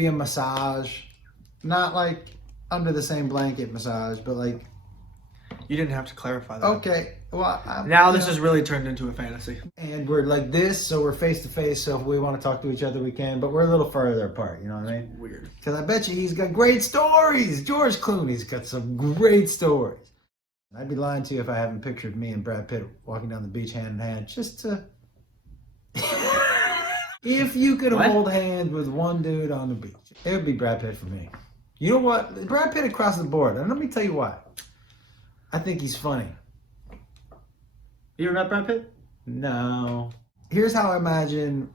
maybe a massage. Not like under the same blanket massage, but like... You didn't have to clarify that. Okay, well... Now this has really turned into a fantasy. And we're like this, so we're face to face, so if we want to talk to each other, we can, but we're a little further apart, you know what I mean? Weird. Because I bet you he's got great stories. George Clooney's got some great stories. I'd be lying to you if I haven't pictured me and Brad Pitt walking down the beach hand in hand, just to... If you could hold hands with one dude on the beach, it would be Brad Pitt for me. You know what? Brad Pitt across the board. And let me tell you why. I think he's funny. You ever met Brad Pitt? No. Here's how I imagine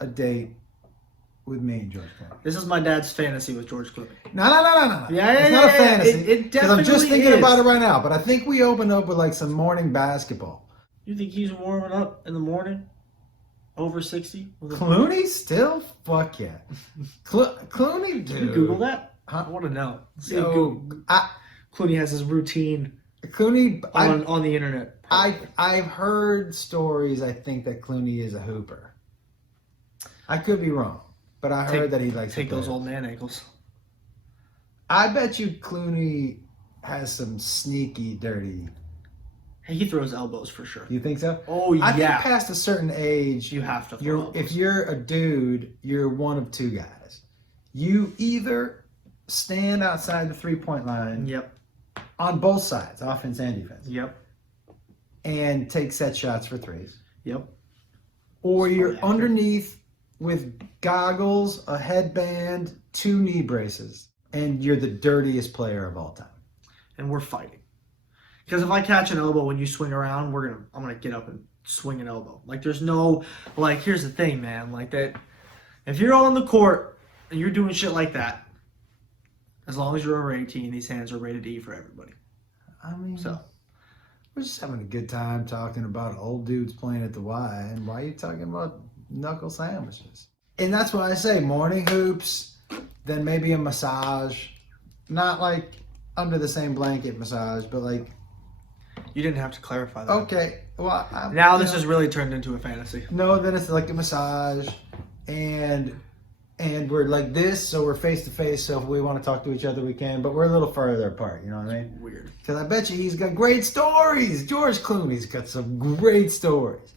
a date with me and George Clooney. This is my dad's fantasy with George Clooney. No. Yeah, it's not a fantasy. It definitely I'm just thinking is. about it right now. But I think we opened up with like some morning basketball. You think he's warming up in the morning? Over 60? Clooney still? Fuck yeah. Clooney, dude. Can you Google that? Huh? I want to know. See Yo, Clooney has his routine Clooney on the internet. I've heard stories. I think that Clooney is a hooper. I could be wrong, but I heard that he likes take to those old man ankles. I bet you Clooney has some sneaky, dirty. He throws elbows for sure. You think so? Oh yeah. I think past a certain age, you have to. If you're a dude, you're one of two guys. You either stand outside the 3-point line. Yep. On both sides, offense and defense. Yep. And take set shots for threes. Yep. Or you're underneath with goggles, a headband, 2 knee braces, and you're the dirtiest player of all time. And we're fighting. Because if I catch an elbow when you swing around, I'm gonna get up and swing an elbow. Like there's no here's the thing, man. Like that if you're on the court and you're doing shit like that, as long as you're over 18, these hands are rated E for everybody. I mean, we're just having a good time talking about old dudes playing at the Y, and why are you talking about knuckle sandwiches? And that's why I say morning hoops, then maybe a massage. Not like under the same blanket massage, but like... You didn't have to clarify that. Okay, well... Now this has really turned into a fantasy. No, then it's like a massage, and we're like this, so we're face to face, so if we want to talk to each other, we can, but we're a little further apart, you know what I mean? Weird. Because I bet you he's got great stories. George Clooney's got some great stories.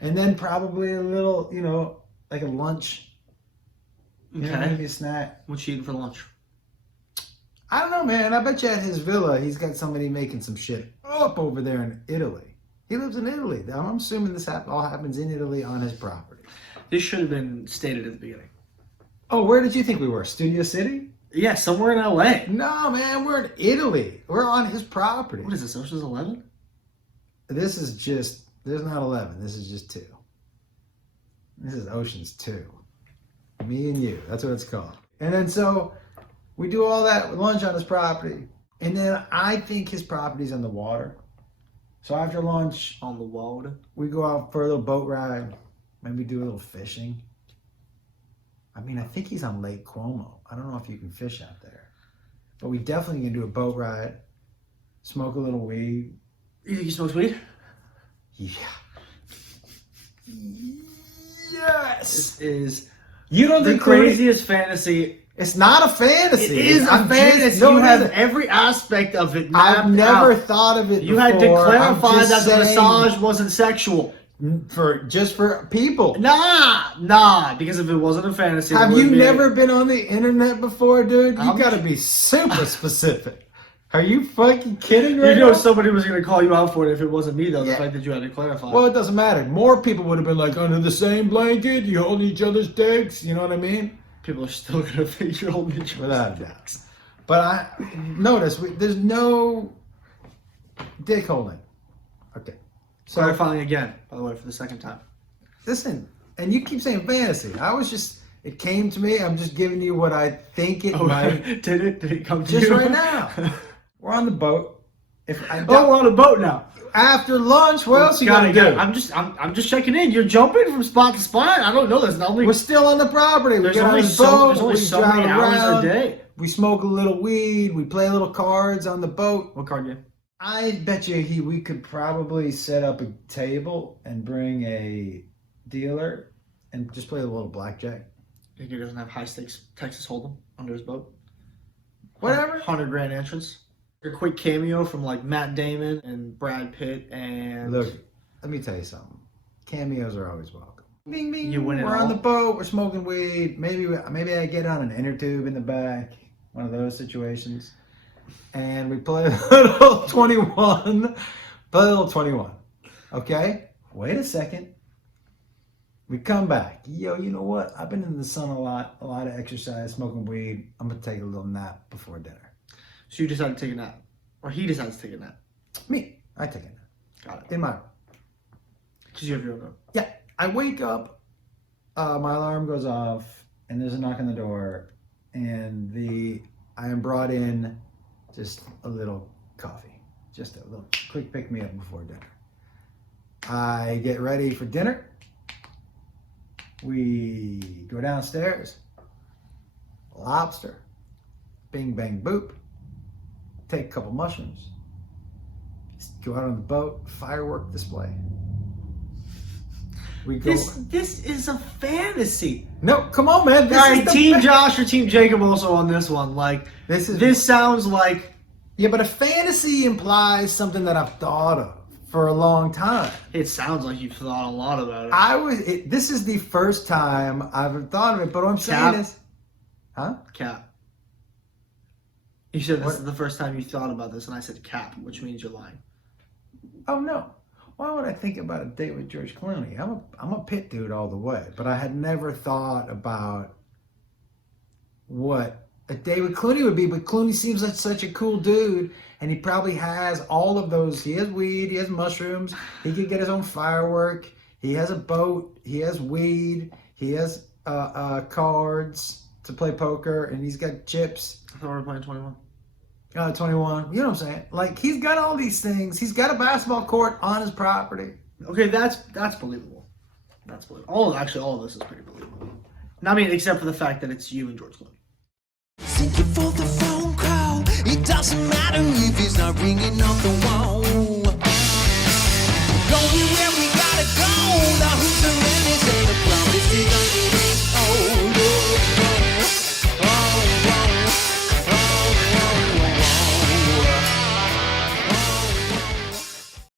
And then probably a little, like a lunch. Okay. Maybe a snack. What you eating for lunch? I don't know, man. I bet you at his villa, he's got somebody making some shit up over there in Italy. He lives in Italy. I'm assuming this all happens in Italy on his property. This should have been stated at the beginning. Oh, where did you think we were? Studio City? Yeah, somewhere in LA. No, man, we're in Italy. We're on his property. What is this, Ocean's 11? This is just, there's not 11. This is just 2. This is Ocean's 2. Me and you. That's what it's called. And then so we do all that lunch on his property. And then I think his property's on the water. So after lunch, on the water, we go out for a little boat ride. Maybe do a little fishing. I mean, I think he's on Lake Como. I don't know if you can fish out there. But we definitely can do a boat ride. Smoke a little weed. You think he smokes weed? Yeah. Yes! This is you don't the think craziest fantasy. It's not a fantasy. It is a fantasy. You have every aspect of it mapped I've never out. thought of it You before. had to clarify that the saying, massage wasn't sexual. Just for people. Nah, because if it wasn't a fantasy... Have you never been on the internet before, dude? You gotta be super I'm specific. Are you fucking kidding right You know now? somebody was going to call you out for it if it wasn't me, though, the fact that you had to clarify. Well, it doesn't matter. More people would have been like, under the same blanket, you hold each other's dicks, you know what I mean? People are still going to think you're holding each other's Without a doubt. But I notice, there's no dick holding. Okay. So, clarifying again, by the way, for the second time. Listen, and you keep saying fantasy. It came to me. I'm just giving you what I think it might. Did it come to you? Just right now. We're on the boat. We're on a boat now. After lunch, what else you gonna do? I'm just checking in. You're jumping from spot to spot. I don't know. We're still on the property. There's only so many hours a day. We smoke a little weed. We play a little cards on the boat. What card game? I bet you we could probably set up a table and bring a dealer and just play a little blackjack. Think he doesn't have high stakes Texas Hold'em under his boat? Whatever. $100,000 entrance. A quick cameo from like Matt Damon and Brad Pitt and Look, let me tell you something. Cameos are always welcome. Bing, bing. You win it We're on all. the boat. We're smoking weed. Maybe I get on an inner tube in the back. One of those situations. And we play a little 21. Play a little 21. Okay? Wait a second. We come back. Yo, you know what? I've been in the sun a lot of exercise, smoking weed. I'm going to take a little nap before dinner. So you decided to take a nap. Or he decides to take a nap. Me. I take a nap. Got it. In my room. Because you have your own room. Yeah. I wake up. My alarm goes off. And there's a knock on the door. And I am brought in just a little coffee. Just a little quick pick-me-up before dinner. I get ready for dinner. We go downstairs. Lobster. Bing, bang, boop. Take a couple mushrooms. Go out on the boat. Firework display. We go. This is a fantasy. No, come on, man. All right, Team Josh or Team Jacob also on this one. Like this sounds like. Yeah, but a fantasy implies something that I've thought of for a long time. It sounds like you've thought a lot about it. This is the first time I've thought of it, but what I'm saying is, Cap. You said this is the first time you thought about this, and I said cap, which means you're lying. Oh no. Why would I think about a date with George Clooney? I'm a Pitt dude all the way, but I had never thought about what a date with Clooney would be. But Clooney seems like such a cool dude, and he probably has all of those. He has weed, he has mushrooms, he could get his own firework, he has a boat, he has weed, he has cards to play poker, and he's got chips. I thought we were playing 21. 21. You know what I'm saying? Like, he's got all these things. He's got a basketball court on his property. Okay, that's believable. That's believable. All of this is pretty believable. I mean, except for the fact that it's you and George Clooney. Thank you for the phone call. It doesn't matter if it's not ringing off the wall. Going where we gotta go. Now who's the